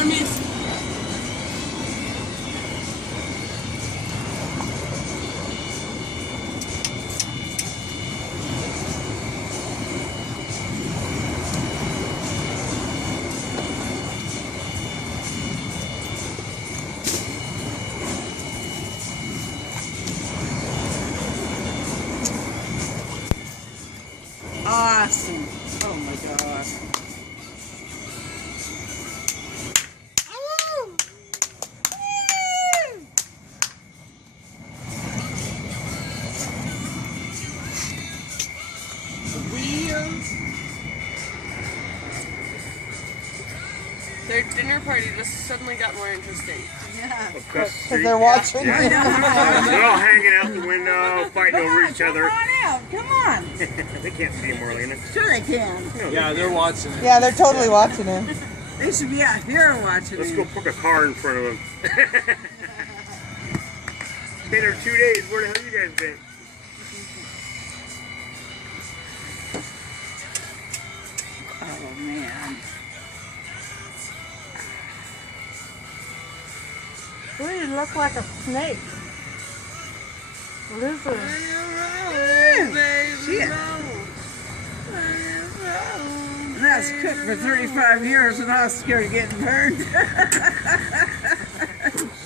Armies. Awesome. Oh my gosh. Their dinner party just suddenly got more interesting. Yeah. Because they're watching. Yeah. They're all hanging out the window, fighting over each other. Come on out. Come on. They can't see him, Marlena. Sure they can. Yeah, they're watching it. Yeah, they're totally watching it. They should be out here watching Let's it. go park a car in front of them. Been there 2 days. Where the hell you guys been? Oh man. Well, you look like a snake. Lizard. Shit. And I was cooked for 35 years and I was scared of getting burned.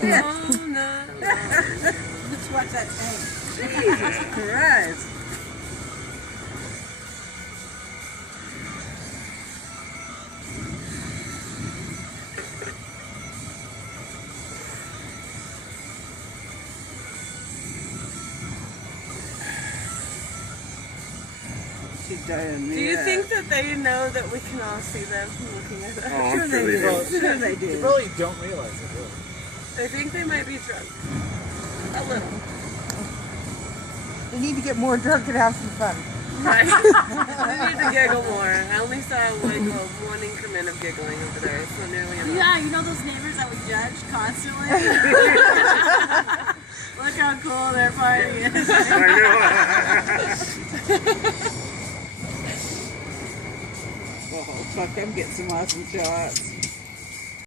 Shit. Oh, no. Let's watch that tank. Jesus Christ. She died in the Do you think that they know that we can all see them looking at us? Oh, Sure I'm they sure they do. do. Sure they You do. really don't realize it, really. I think they might be drunk. A little. They need to get more drunk and have some fun. Right. They need to giggle more. I only saw like one increment of giggling over there. It's not nearly enough. Yeah, you know those neighbors that we judge constantly? Look how cool their party is. I Oh, fuck, I'm getting some awesome shots.